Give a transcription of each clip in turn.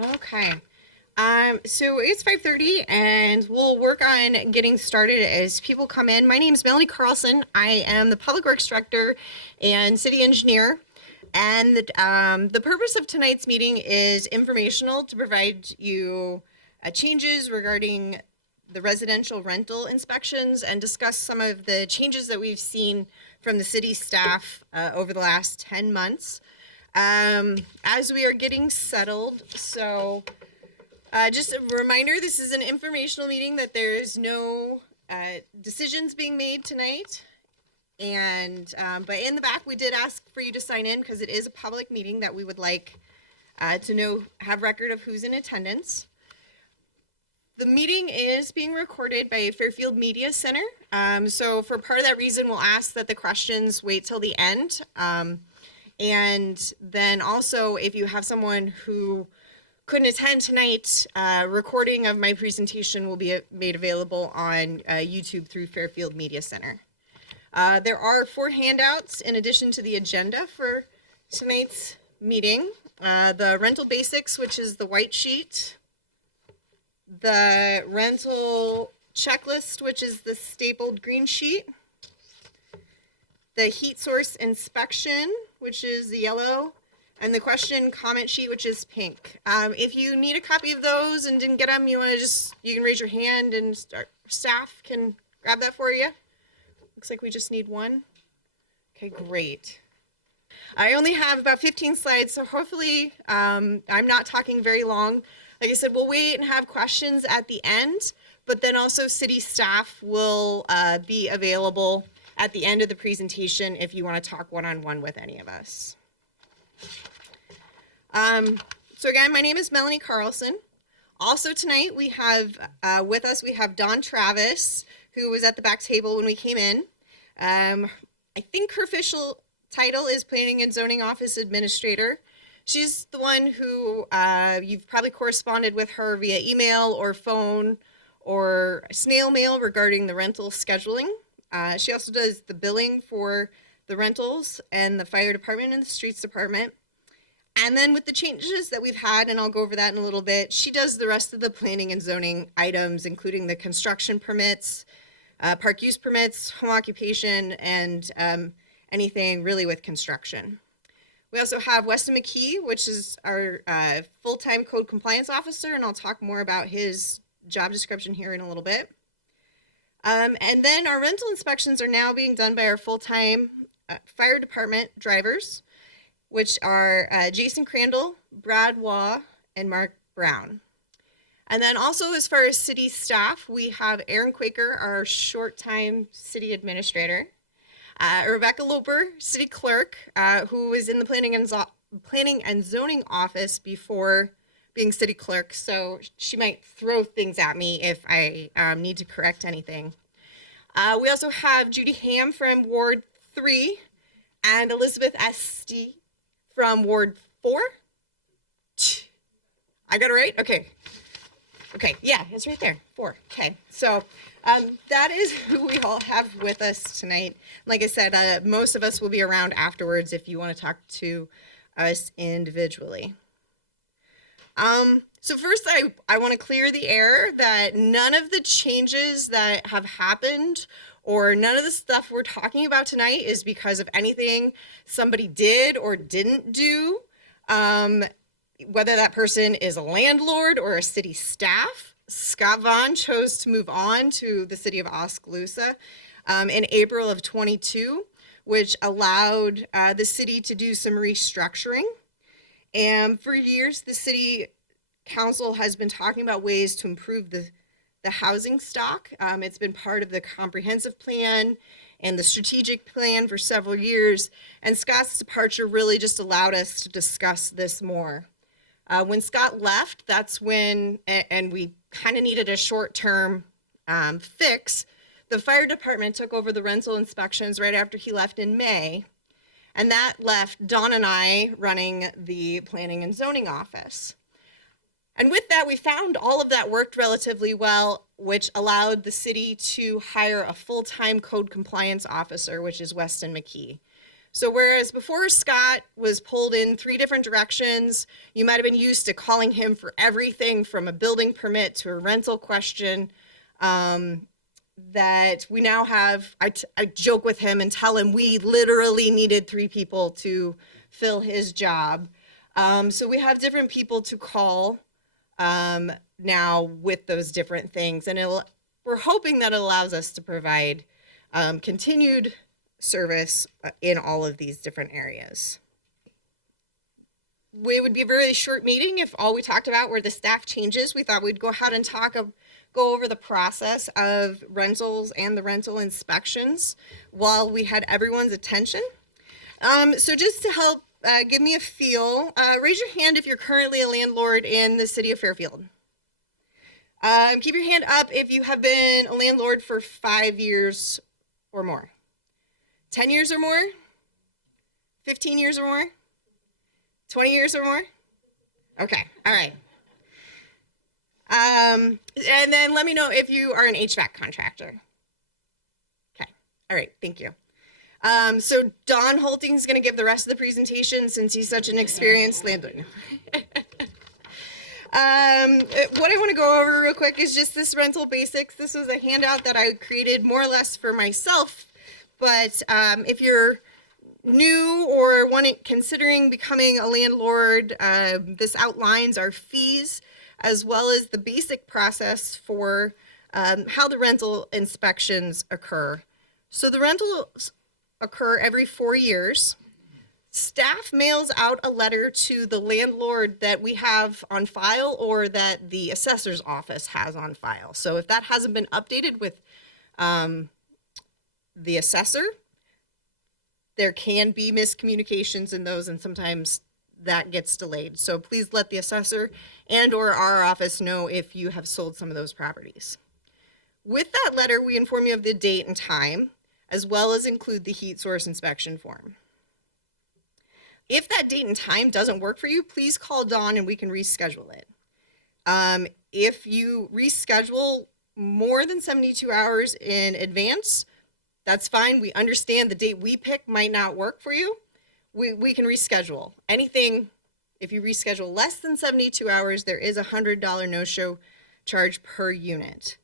Okay. So it's 5:30 and we'll work on getting started as people come in. My name is Melanie Carlson. I am the Public Works Director and City Engineer. And the purpose of tonight's meeting is informational to provide you changes regarding the residential rental inspections and discuss some of the changes that we've seen from the city staff over the last 10 months. As we are getting settled, just a reminder, this is an informational meeting, that there's no decisions being made tonight. And but in the back, we did ask for you to sign in because it is a public meeting that we would like to have record of who's in attendance. The meeting is being recorded by Fairfield Media Center. So for part of that reason, we'll ask that the questions wait till the end. And then also, if you have someone who couldn't attend tonight, recording of my presentation will be made available on YouTube through Fairfield Media Center. There are 4 handouts in addition to the agenda for tonight's meeting. The rental basics, which is the white sheet. The rental checklist, which is the stapled green sheet. The heat source inspection, which is the yellow. And the question comment sheet, which is pink. If you need a copy of those and didn't get them, you can raise your hand and staff can grab that for you. Looks like we just need one. Okay, great. I only have about 15 slides, so hopefully I'm not talking very long. Like I said, we'll wait and have questions at the end, but then also city staff will be available at the end of the presentation if you want to talk one-on-one with any of us. So again, my name is Melanie Carlson. Also tonight we have with us, we have Dawn Travis, who was at the back table when we came in. I think her official title is Planning and Zoning Office Administrator. She's the one who you've probably corresponded with her via email or phone or snail mail regarding the rental scheduling. She also does the billing for the rentals and the fire department and the streets department. And then with the changes that we've had, and I'll go over that in a little bit, she does the rest of the planning and zoning items, including the construction permits, park use permits, home occupation, and anything really with construction. We also have Weston McKee, which is our full-time code compliance officer, and I'll talk more about his job description here in a little bit. And then our rental inspections are now being done by our full-time fire department drivers, which are Jason Crandall, Brad Waugh, and Mark Brown. And then also, as far as city staff, we have Aaron Quaker, our short-time city administrator, Rebecca Loper, city clerk, who was in the planning and zoning office before being city clerk, so she might throw things at me if I need to correct anything. We also have Judy Ham from Ward 3 and Elizabeth Estee from Ward 4. I got it right? Okay, yeah, it's right there, 4. Okay, so that is who we all have with us tonight. Like I said, most of us will be around afterwards if you want to talk to us individually. So first, I want to clear the air that none of the changes that have happened or none of the stuff we're talking about tonight is because of anything somebody did or didn't do. Whether that person is a landlord or a city staff. Scott Vaughn chose to move on to the city of Oskaloosa in April of 22, which allowed the city to do some restructuring. And for years, the city council has been talking about ways to improve the housing stock. It's been part of the comprehensive plan and the strategic plan for several years. And Scott's departure really just allowed us to discuss this more. When Scott left, that's when, and we kind of needed a short-term fix, the fire department took over the rental inspections right after he left in May. And that left Dawn and I running the planning and zoning office. And with that, we found all of that worked relatively well, which allowed the city to hire a full-time code compliance officer, which is Weston McKee. So whereas before Scott was pulled in 3 different directions, you might have been used to calling him for everything from a building permit to a rental question, that we now have, I joke with him and tell him we literally needed 3 people to fill his job. So we have different people to call now with those different things, and we're hoping that it allows us to provide continued service in all of these different areas. It would be a very short meeting if all we talked about were the staff changes. We thought we'd go ahead and go over the process of rentals and the rental inspections while we had everyone's attention. So just to help give me a feel, raise your hand if you're currently a landlord in the city of Fairfield. Keep your hand up if you have been a landlord for 5 years or more. 10 years or more? 15 years or more? 20 years or more? Okay, all right. And then let me know if you are an HVAC contractor. Okay, all right, thank you. So Don Holting is going to give the rest of the presentation since he's such an experienced landlord. What I want to go over real quick is just this rental basics. This was a handout that I created more or less for myself, but if you're new or considering becoming a landlord, this outlines our fees as well as the basic process for how the rental inspections occur. So the rentals occur every 4 years. Staff mails out a letter to the landlord that we have on file or that the assessor's office has on file. So if that hasn't been updated with the assessor, there can be miscommunications in those, and sometimes that gets delayed. So please let the assessor and or our office know if you have sold some of those properties. With that letter, we inform you of the date and time, as well as include the heat source inspection form. If that date and time doesn't work for you, please call Dawn and we can reschedule it. If you reschedule more than 72 hours in advance, that's fine. We understand the date we pick might not work for you. We can reschedule. Anything, if you reschedule less than 72 hours, there is a $100 no-show charge per unit.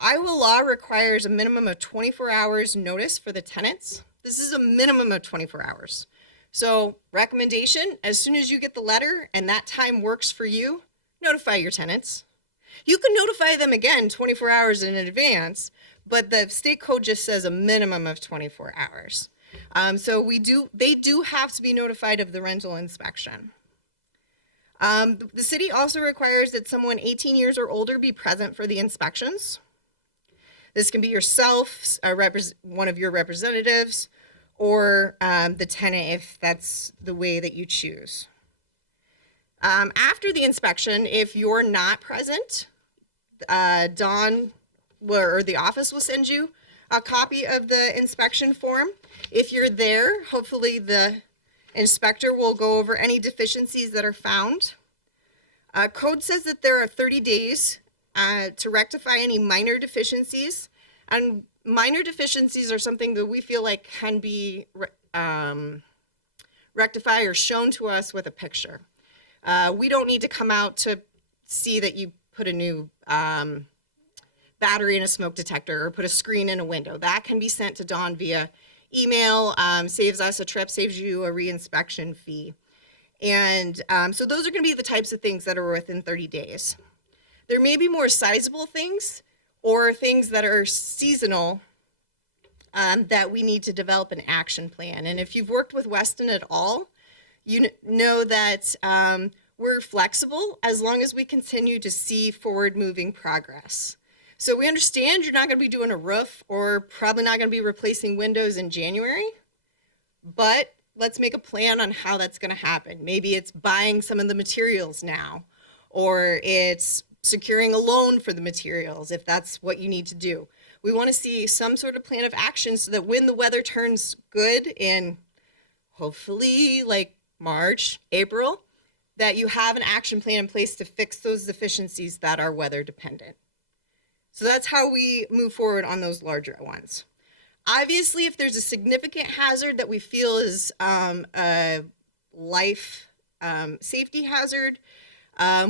Iowa law requires a minimum of 24 hours notice for the tenants. This is a minimum of 24 hours. So recommendation, as soon as you get the letter and that time works for you, notify your tenants. You can notify them again 24 hours in advance, but the state code just says a minimum of 24 hours. So they do have to be notified of the rental inspection. The city also requires that someone 18 years or older be present for the inspections. This can be yourself, one of your representatives, or the tenant if that's the way that you choose. After the inspection, if you're not present, Dawn or the office will send you a copy of the inspection form. If you're there, hopefully the inspector will go over any deficiencies that are found. Code says that there are 30 days to rectify any minor deficiencies, and minor deficiencies are something that we feel like can be rectified or shown to us with a picture. We don't need to come out to see that you put a new battery in a smoke detector or put a screen in a window. That can be sent to Dawn via email, saves us a trip, saves you a reinspection fee. And so those are going to be the types of things that are within 30 days. There may be more sizable things or things that are seasonal that we need to develop an action plan. And if you've worked with Weston at all, you know that we're flexible as long as we continue to see forward-moving progress. So we understand you're not going to be doing a roof or probably not going to be replacing windows in January, but let's make a plan on how that's going to happen. Maybe it's buying some of the materials now, or it's securing a loan for the materials if that's what you need to do. We want to see some sort of plan of action so that when the weather turns good in hopefully like March, April, that you have an action plan in place to fix those deficiencies that are weather dependent. So that's how we move forward on those larger ones. Obviously, if there's a significant hazard that we feel is a life safety hazard,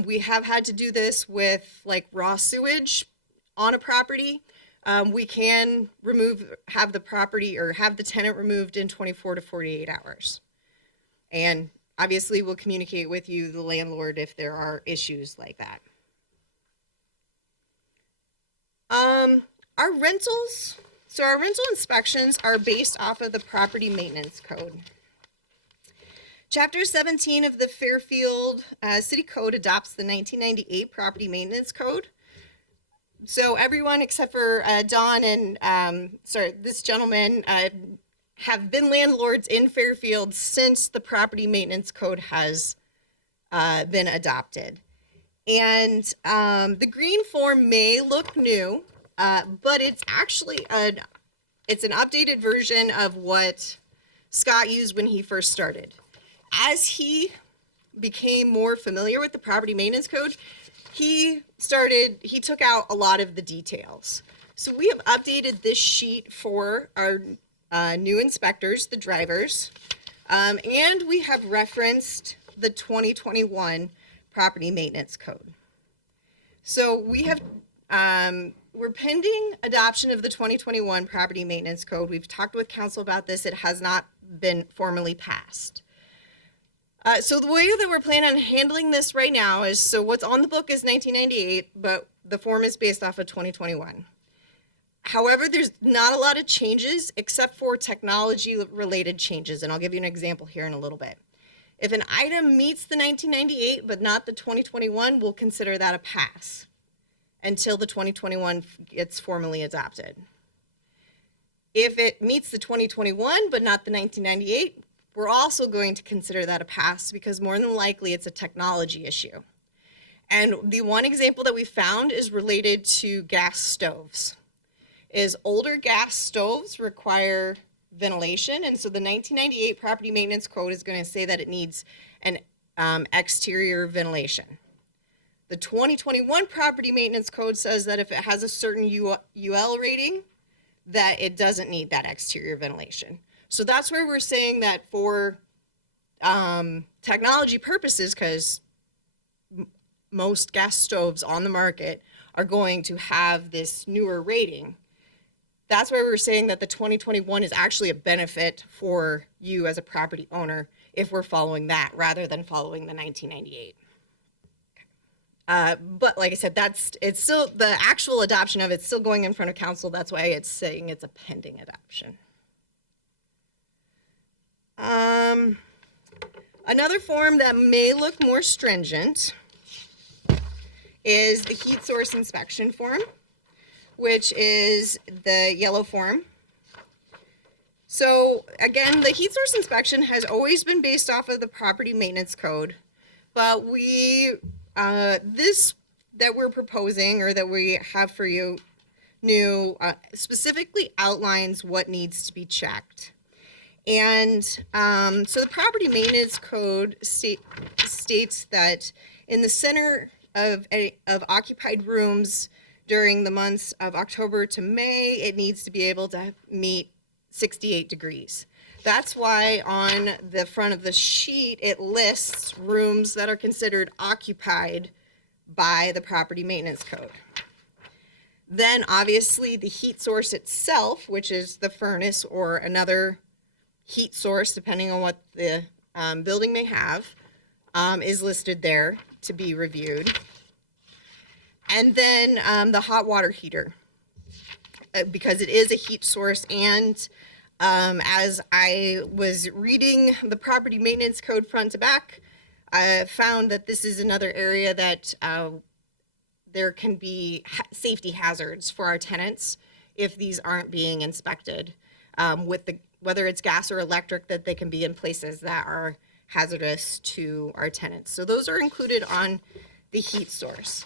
we have had to do this with like raw sewage on a property. We can have the property or have the tenant removed in 24 to 48 hours. And obviously we'll communicate with you, the landlord, if there are issues like that. Our rentals, so our rental inspections are based off of the property maintenance code. Chapter 17 of the Fairfield City Code adopts the 1998 Property Maintenance Code. So everyone except for Don and, this gentleman have been landlords in Fairfield since the Property Maintenance Code has been adopted. And the green form may look new, but it's actually it's an updated version of what Scott used when he first started. As he became more familiar with the Property Maintenance Code, he took out a lot of the details. So we have updated this sheet for our new inspectors, the drivers, and we have referenced the 2021 Property Maintenance Code. So we have, we're pending adoption of the 2021 Property Maintenance Code. We've talked with council about this. It has not been formally passed. So the way that we're planning on handling this right now is, so what's on the book is 1998, but the form is based off of 2021. However, there's not a lot of changes except for technology related changes. And I'll give you an example here in a little bit. If an item meets the 1998, but not the 2021, we'll consider that a pass until the 2021 gets formally adopted. If it meets the 2021, but not the 1998, we're also going to consider that a pass because more than likely it's a technology issue. And the one example that we found is related to gas stoves. Older gas stoves require ventilation, and so the 1998 Property Maintenance Code is going to say that it needs an exterior ventilation. The 2021 Property Maintenance Code says that if it has a certain UL rating, that it doesn't need that exterior ventilation. So that's where we're saying that for technology purposes, because most gas stoves on the market are going to have this newer rating, that's where we're saying that the 2021 is actually a benefit for you as a property owner if we're following that rather than following the 1998. But like I said, it's still, the actual adoption of it's still going in front of council. That's why it's saying it's a pending adoption. Another form that may look more stringent is the heat source inspection form, which is the yellow form. So again, the heat source inspection has always been based off of the Property Maintenance Code, but this that we're proposing or that we have for you new specifically outlines what needs to be checked. And so the Property Maintenance Code states that in the center of occupied rooms during the months of October to May, it needs to be able to meet 68 degrees. That's why on the front of the sheet, it lists rooms that are considered occupied by the Property Maintenance Code. Then obviously the heat source itself, which is the furnace or another heat source, depending on what the building may have, is listed there to be reviewed. And then the hot water heater, because it is a heat source. And as I was reading the Property Maintenance Code front to back, I found that this is another area that there can be safety hazards for our tenants if these aren't being inspected whether it's gas or electric, that they can be in places that are hazardous to our tenants. So those are included on the heat source.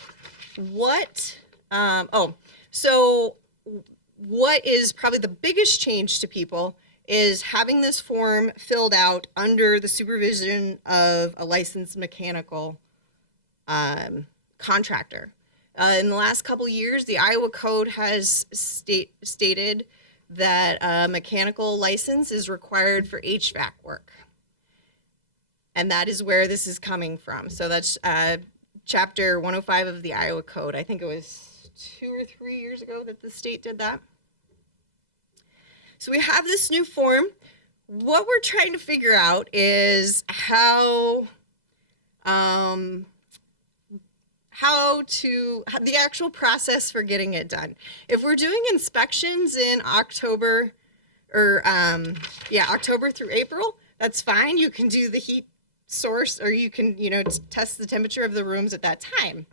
What is probably the biggest change to people is having this form filled out under the supervision of a licensed mechanical contractor. In the last couple years, the Iowa Code has stated that a mechanical license is required for HVAC work. And that is where this is coming from. So that's Chapter 105 of the Iowa Code. I think it was 2 or 3 years ago that the state did that. So we have this new form. What we're trying to figure out is how the actual process for getting it done. If we're doing inspections in October or October through April, that's fine. You can do the heat source, or you can, test the temperature of the rooms at that time.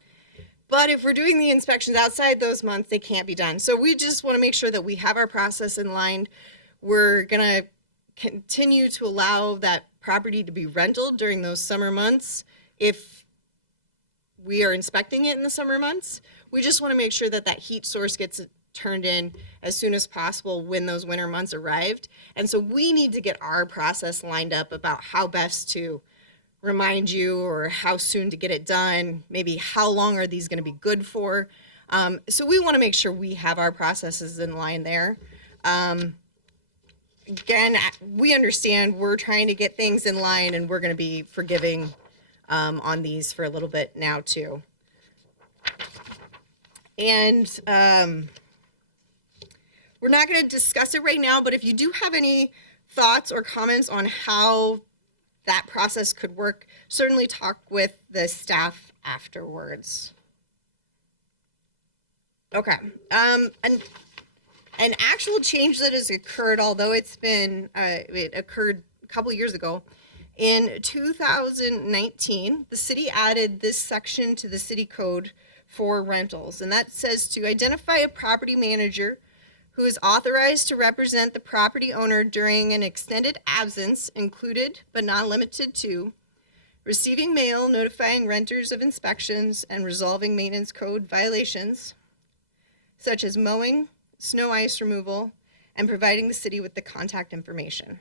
But if we're doing the inspections outside those months, they can't be done. So we just want to make sure that we have our process in line. We're going to continue to allow that property to be rented during those summer months. If we are inspecting it in the summer months, we just want to make sure that that heat source gets turned in as soon as possible when those winter months arrived. And so we need to get our process lined up about how best to remind you, or how soon to get it done, maybe how long are these going to be good for. So we want to make sure we have our processes in line there. Again, we understand we're trying to get things in line, and we're going to be forgiving on these for a little bit now too. And we're not going to discuss it right now, but if you do have any thoughts or comments on how that process could work, certainly talk with the staff afterwards. Okay. An actual change that has occurred, although it occurred a couple years ago, in 2019, the city added this section to the city code for rentals, and that says to identify a property manager who is authorized to represent the property owner during an extended absence, included but not limited to receiving mail notifying renters of inspections and resolving maintenance code violations, such as mowing, snow ice removal, and providing the city with the contact information.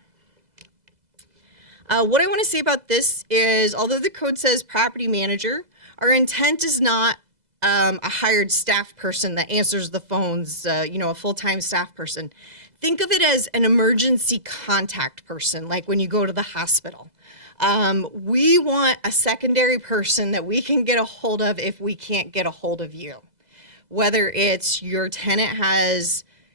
What I want to say about this is, although the code says property manager, our intent is not a hired staff person that answers the phones, a full-time staff person. Think of it as an emergency contact person, like when you go to the hospital. We want a secondary person that we can get a hold of if we can't get a hold of you. Whether it's your tenant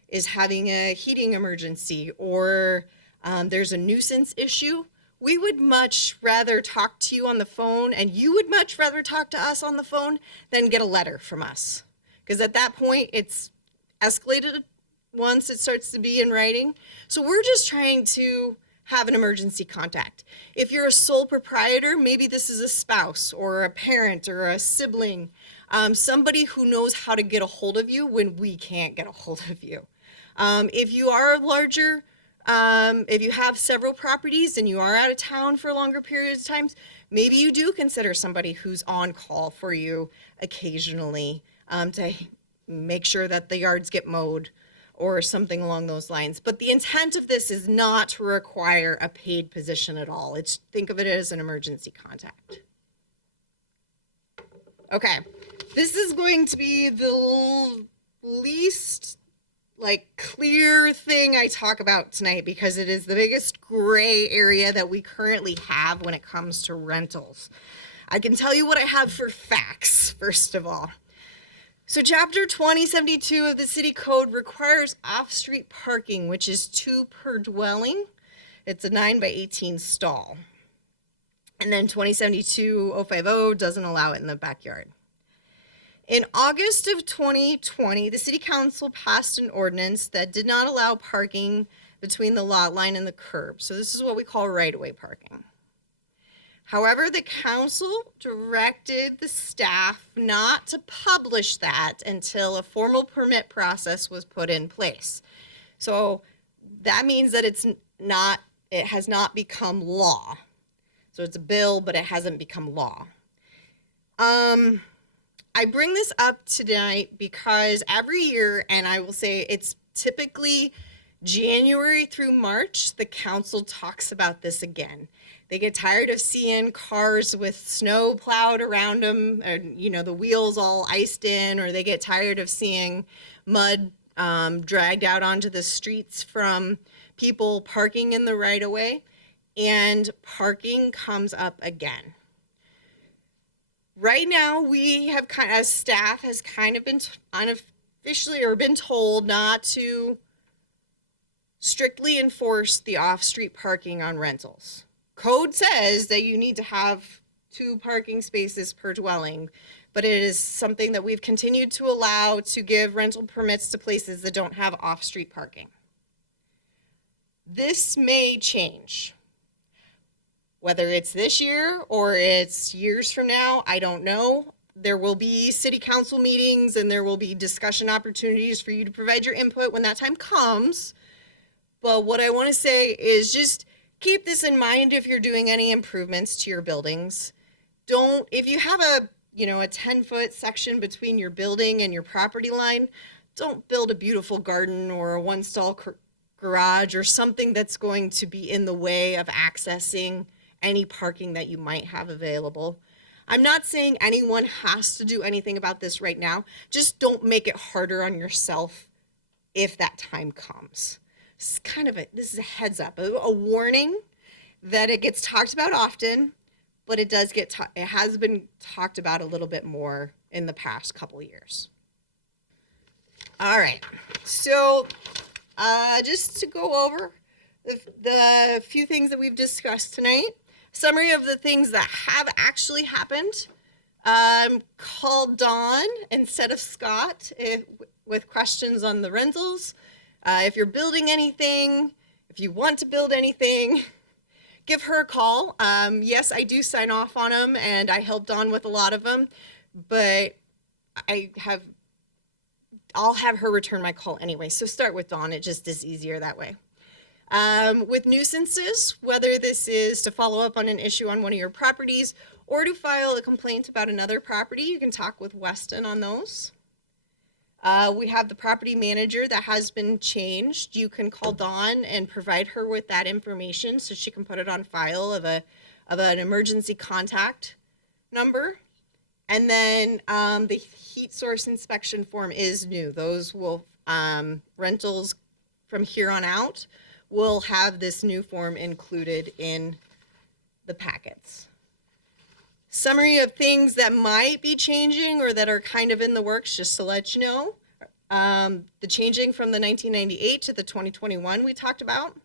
is having a heating emergency, or there's a nuisance issue, we would much rather talk to you on the phone, and you would much rather talk to us on the phone than get a letter from us. Because at that point, it's escalated once it starts to be in writing. So we're just trying to have an emergency contact. If you're a sole proprietor, maybe this is a spouse or a parent or a sibling, somebody who knows how to get a hold of you when we can't get a hold of you. If you are larger, if you have several properties and you are out of town for longer periods of times, maybe you do consider somebody who's on call for you occasionally to make sure that the yards get mowed or something along those lines. But the intent of this is not to require a paid position at all. Think of it as an emergency contact. Okay, this is going to be the least clear thing I talk about tonight, because it is the biggest gray area that we currently have when it comes to rentals. I can tell you what I have for facts, first of all. So Chapter 2072 of the City Code requires off-street parking, which is 2 per dwelling. It's a 9 by 18 stall. And then 2072-050 doesn't allow it in the backyard. In August of 2020, the City Council passed an ordinance that did not allow parking between the lot line and the curb. So this is what we call right-of-way parking. However, the council directed the staff not to publish that until a formal permit process was put in place. So that means that it has not become law. So it's a bill, but it hasn't become law. I bring this up tonight because every year, and I will say it's typically January through March, the council talks about this again. They get tired of seeing cars with snow plowed around them, and the wheels all iced in, or they get tired of seeing mud dragged out onto the streets from people parking in the right of way, and parking comes up again. Right now, we have as staff has kind of been unofficially or been told not to strictly enforce the off-street parking on rentals. Code says that you need to have 2 parking spaces per dwelling, but it is something that we've continued to allow to give rental permits to places that don't have off-street parking. This may change. Whether it's this year or it's years from now, I don't know. There will be city council meetings and there will be discussion opportunities for you to provide your input when that time comes. But what I want to say is just keep this in mind if you're doing any improvements to your buildings. If you have a 10-foot section between your building and your property line, don't build a beautiful garden or a 1-stall garage or something that's going to be in the way of accessing any parking that you might have available. I'm not saying anyone has to do anything about this right now. Just don't make it harder on yourself if that time comes. This is a heads up, a warning that it gets talked about often, but it has been talked about a little bit more in the past couple years. All right, so just to go over the few things that we've discussed tonight, summary of the things that have actually happened. Call Dawn instead of Scott with questions on the rentals. If you're building anything, if you want to build anything, give her a call. Yes, I do sign off on them, and I help Dawn with a lot of them, but I'll have her return my call anyway. So start with Dawn. It just is easier that way. With nuisances, whether this is to follow up on an issue on one of your properties or to file a complaint about another property, you can talk with Weston on those. We have the property manager that has been changed. You can call Dawn and provide her with that information so she can put it on file of an emergency contact number. And then the heat source inspection form is new. Those will rentals from here on out will have this new form included in the packets. Summary of things that might be changing or that are kind of in the works, just to let you know. The changing from the 1998 to the 2021 we talked about.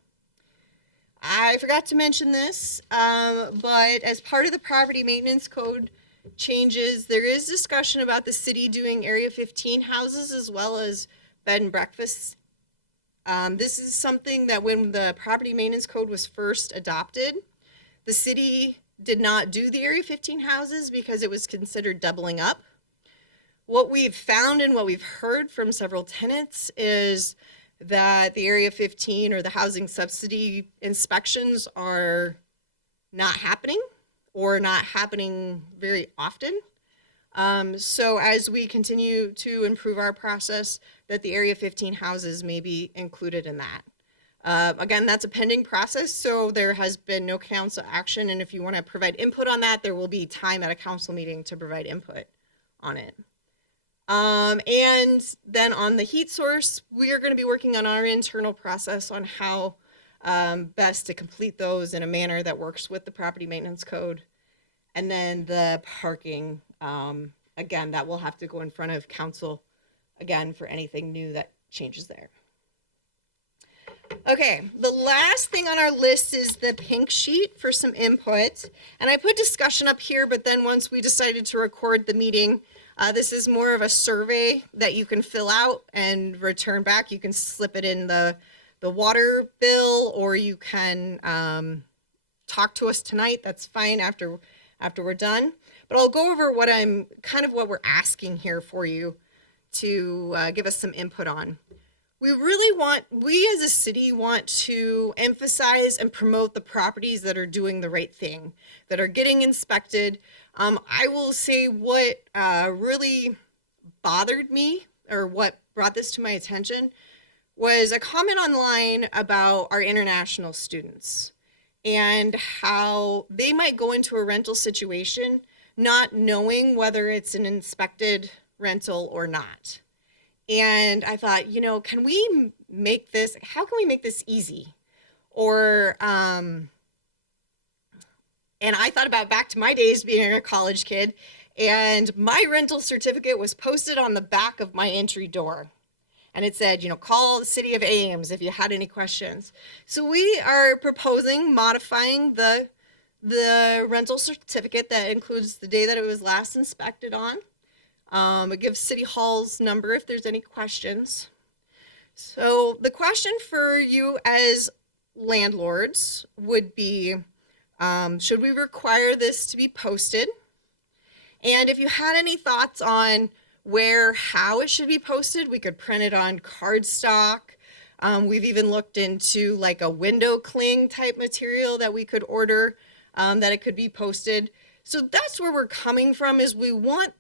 I forgot to mention this, but as part of the property maintenance code changes, there is discussion about the city doing Area 15 houses as well as bed and breakfasts. This is something that when the property maintenance code was first adopted, the city did not do the Area 15 houses because it was considered doubling up. What we've found and what we've heard from several tenants is that the Area 15 or the housing subsidy inspections are not happening or not happening very often. So as we continue to improve our process, that the Area 15 houses may be included in that. Again, that's a pending process, so there has been no council action, and if you want to provide input on that, there will be time at a council meeting to provide input on it. And then on the heat source, we are going to be working on our internal process on how best to complete those in a manner that works with the property maintenance code. And then the parking, again, that will have to go in front of council again for anything new that changes there. Okay, the last thing on our list is the pink sheet for some input. And I put discussion up here, but then once we decided to record the meeting, this is more of a survey that you can fill out and return back. You can slip it in the water bill, or you can talk to us tonight. That's fine after we're done. But I'll go over what we're asking here for you to give us some input on. We as a city want to emphasize and promote the properties that are doing the right thing, that are getting inspected. I will say what really bothered me, or what brought this to my attention, was a comment online about our international students and how they might go into a rental situation not knowing whether it's an inspected rental or not. And I thought, can we make this, how can we make this easy? Or, and I thought about back to my days being a college kid, and my rental certificate was posted on the back of my entry door. And it said, call the city of Ames if you had any questions. So we are proposing modifying the rental certificate that includes the day that it was last inspected on. It gives City Hall's number if there's any questions. So the question for you as landlords would be, should we require this to be posted? And if you had any thoughts on how it should be posted, we could print it on cardstock. We've even looked into like a window cling type material that we could order, that it could be posted. So that's where we're coming from, is we want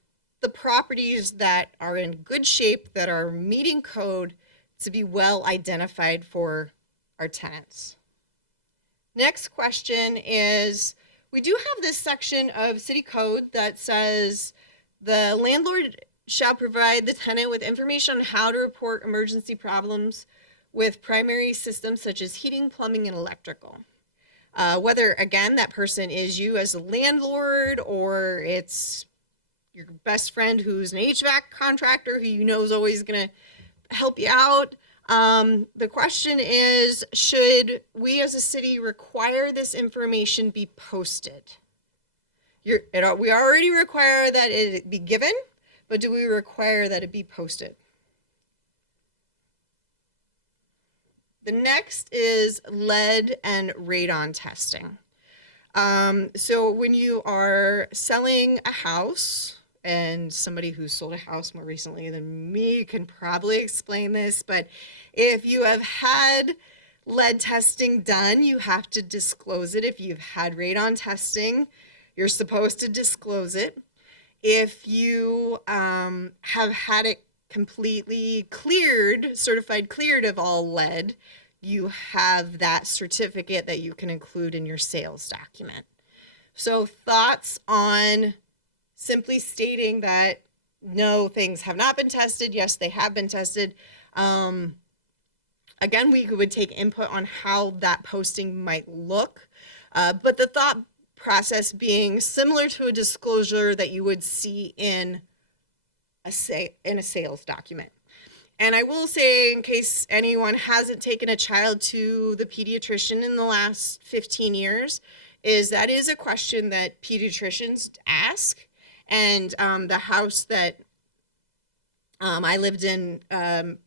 the properties that are in good shape, that are meeting code, to be well identified for our tenants. Next question is, we do have this section of city code that says the landlord shall provide the tenant with information on how to report emergency problems with primary systems such as heating, plumbing, and electrical. Whether, again, that person is you as a landlord, or it's your best friend who's an HVAC contractor who you know is always going to help you out. The question is, should we as a city require this information be posted? We already require that it be given, but do we require that it be posted? The next is lead and radon testing. So when you are selling a house, and somebody who's sold a house more recently than me can probably explain this, but if you have had lead testing done, you have to disclose it. If you've had radon testing, you're supposed to disclose it. If you have had it completely cleared, certified cleared of all lead, you have that certificate that you can include in your sales document. So thoughts on simply stating that no, things have not been tested. Yes, they have been tested. Again, we would take input on how that posting might look, but the thought process being similar to a disclosure that you would see in a sales document. And I will say, in case anyone hasn't taken a child to the pediatrician in the last 15 years, that is a question that pediatricians ask. And the house that I lived in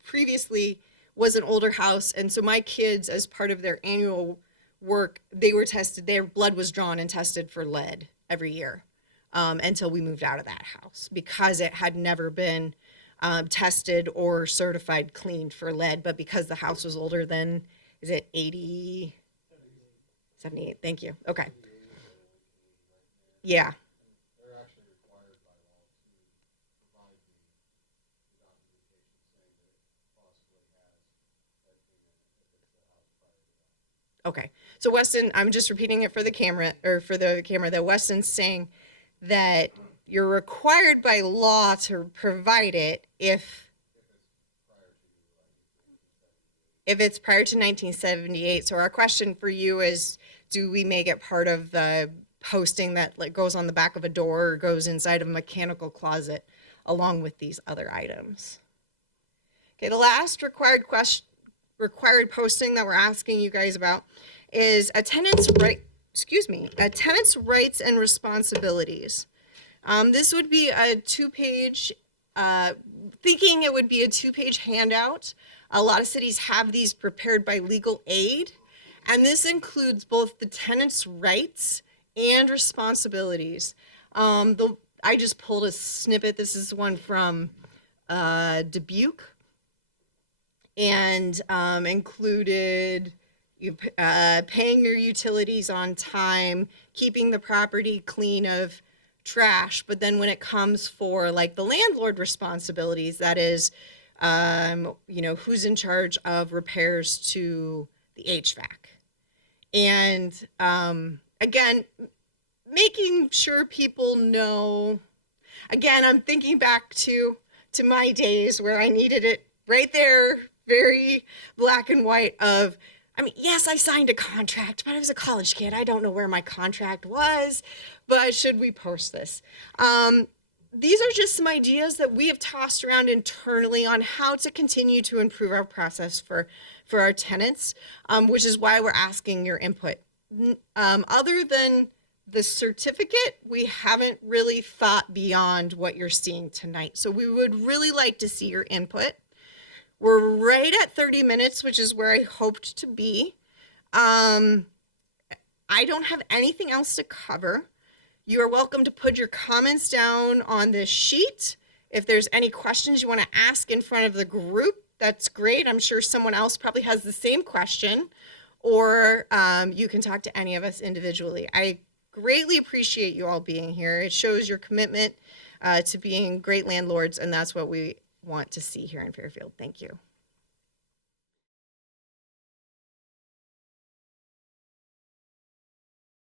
previously was an older house. And so my kids, as part of their annual work, they were tested. Their blood was drawn and tested for lead every year until we moved out of that house, because it had never been tested or certified cleaned for lead. But because the house was older than, is it 80? 78. Thank you. Okay. Yeah. Okay. So Weston, I'm just repeating it for the camera, that Weston's saying that you're required by law to provide it if it's prior to 1978. So our question for you is, do we make it part of the posting that goes on the back of a door or goes inside of a mechanical closet along with these other items? Okay, the last required posting that we're asking you guys about is a tenant's rights and responsibilities. This would be a two-page, thinking it would be a two-page handout. A lot of cities have these prepared by legal aid, and this includes both the tenant's rights and responsibilities. I just pulled a snippet. This is one from Dubuque, and included paying your utilities on time, keeping the property clean of trash. But then when it comes for like the landlord responsibilities, that is, who's in charge of repairs to the HVAC. And again, making sure people know, again, I'm thinking back to to my days where I needed it right there, very black and white of, I mean, yes, I signed a contract, but I was a college kid. I don't know where my contract was, but should we post this? These are just some ideas that we have tossed around internally on how to continue to improve our process for our tenants, which is why we're asking your input. Other than the certificate, we haven't really thought beyond what you're seeing tonight. So we would really like to see your input. We're right at 30 minutes, which is where I hoped to be. I don't have anything else to cover. You are welcome to put your comments down on this sheet. If there's any questions you want to ask in front of the group, that's great. I'm sure someone else probably has the same question, or you can talk to any of us individually. I greatly appreciate you all being here. It shows your commitment to being great landlords, and that's what we want to see here in Fairfield. Thank you.